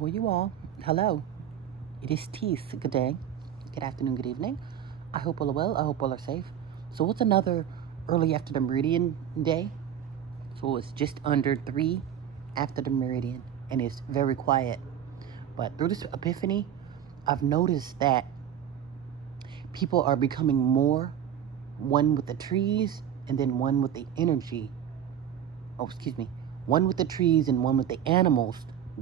Oh, you all. Hello. It is Teeth. Good day. Good afternoon. Good evening. I hope all are well. I hope all are safe. So it's another early after the meridian day. So it's just under 3 after the meridian, and it's very quiet. But through this epiphany, I've noticed that people are becoming more one with the trees and then one with the energy. Oh, excuse me. One with the trees and one with the animals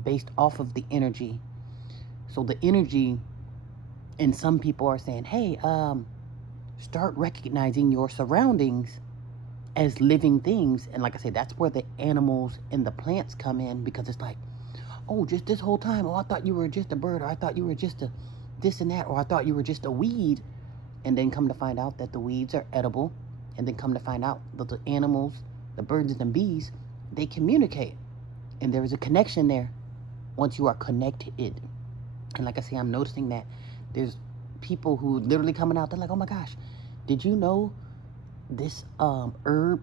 based off of the energy. So the energy, and some people are saying, hey, start recognizing your surroundings as living things. And like I said, that's where the animals and the plants come in, because it's like, oh, just this whole time, oh, I thought you were just a bird, or I thought you were just a this and that, or I thought you were just a weed. And then come to find out that the weeds are edible. And then come to find out that the animals, the birds and the bees, they communicate. And there is a connection there once you are connected. And like I say, I'm noticing that there's people who literally coming out, they're like, oh my gosh, did you know this herb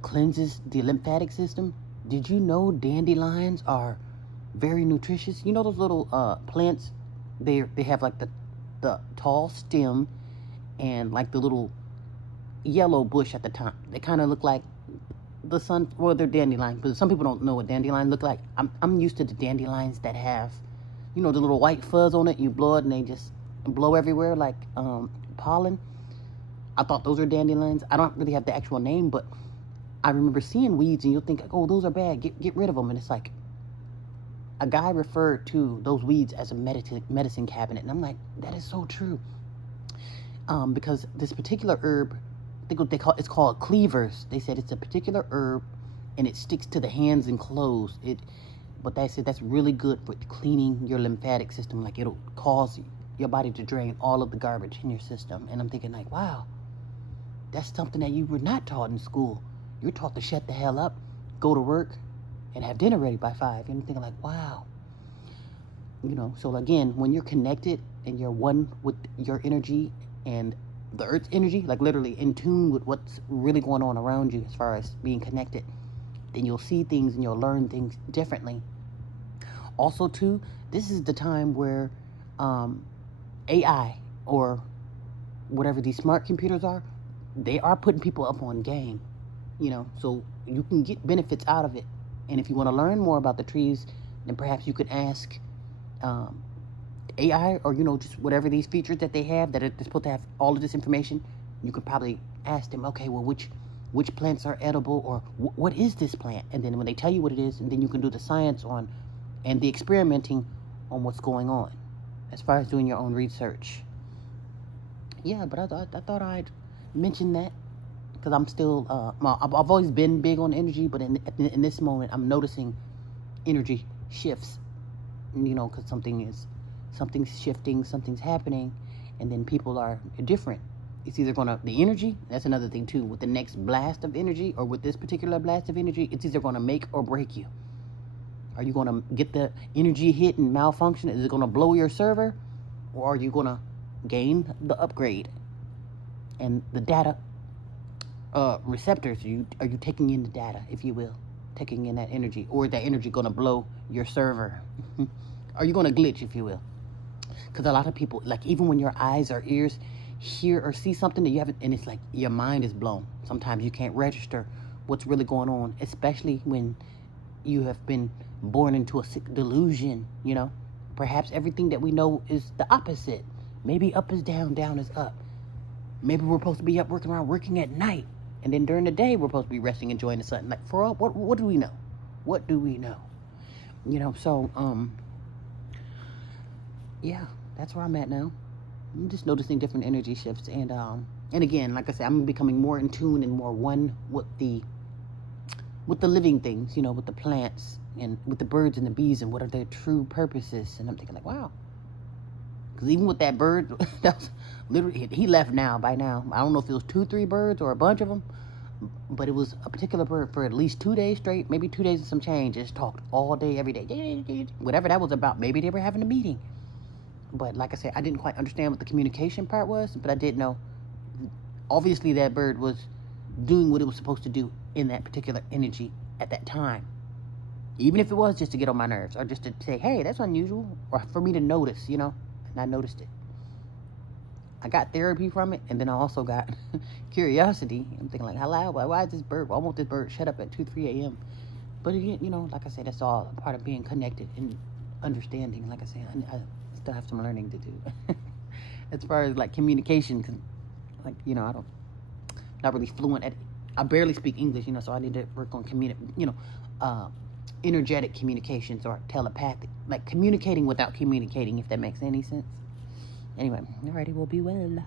cleanses the lymphatic system? Did you know dandelions are very nutritious? You know those little plants, they have like the tall stem and like the little yellow bush at the top. They kind of look like the sun, well, they're dandelions, but some people don't know what dandelions look like. I'm used to the dandelions that have, the little white fuzz on it. You blow it and they just blow everywhere like pollen. I thought those are dandelions. I don't really have the actual name, but I remember seeing weeds and you'll think, like, oh, those are bad. Get rid of them. And it's like, a guy referred to those weeds as a medicine cabinet. And I'm like, that is so true. Because this particular herb, I think it's called cleavers. They said it's a particular herb and it sticks to the hands and clothes. But they said that's really good for cleaning your lymphatic system. Like, it'll cause your body to drain all of the garbage in your system. And I'm thinking, like, wow, that's something that you were not taught in school. You're taught to shut the hell up, go to work, and have dinner ready by 5. And I'm thinking, like, wow. So again, when you're connected and you're one with your energy and the earth's energy, like literally in tune with what's really going on around you as far as being connected, then you'll see things and you'll learn things differently. Also, too, this is the time where AI or whatever these smart computers are, they are putting people up on game, so you can get benefits out of it. And if you want to learn more about the trees, then perhaps you could ask AI or, just whatever these features that they have that are supposed to have all of this information. You could probably ask them, okay, well, which plants are edible, or what is this plant? And then when they tell you what it is, and then you can do the science on and the experimenting on what's going on as far as doing your own research. Yeah, but I thought I'd mention that because I'm still, I've always been big on energy, but in this moment, I'm noticing energy shifts, because something's shifting, something's happening, and then people are different. It's either the energy, that's another thing too, with the next blast of energy, or with this particular blast of energy, it's either going to make or break you. Are you going to get the energy hit and malfunction? Is it going to blow your server? Or are you going to gain the upgrade? And the data receptors, are you taking in the data, if you will? Taking in that energy? Or is that energy going to blow your server? Are you going to glitch, if you will? Because a lot of people, like even when your eyes or ears hear or see something that you haven't, and it's like your mind is blown. Sometimes you can't register what's really going on, especially when you have been born into a sick delusion, Perhaps everything that we know is the opposite. Maybe up is down, down is up. Maybe we're supposed to be up working at night. And then during the day, we're supposed to be resting, enjoying the sun. Like, for all, what do we know? What do we know? So, yeah, that's where I'm at now. I'm just noticing different energy shifts. And again, like I said, I'm becoming more in tune and more one with the living things, with the plants and with the birds and the bees and what are their true purposes. And I'm thinking, like, wow. Because even with that bird, that was literally, he left by now. I don't know if it was 2-3 birds or a bunch of them, but it was a particular bird for at least 2 days straight, maybe 2 days and some change. Just talked all day, every day. Whatever that was about. Maybe they were having a meeting. But like I said, I didn't quite understand what the communication part was, but I did know, obviously that bird was doing what it was supposed to do in that particular energy at that time. Even if it was just to get on my nerves or just to say, hey, that's unusual, or for me to notice, and I noticed it. I got therapy from it, and then I also got curiosity. I'm thinking like, how loud? Why is this bird? Why won't this bird shut up at 2, 3 a.m.? But again, like I said, that's all a part of being connected and understanding. Like I said, I still have some learning to do. As far as like communication, cause like not really fluent at. I barely speak English, so I need to work on energetic communications or telepathic, like communicating without communicating, if that makes any sense. Anyway, alrighty, we'll be well.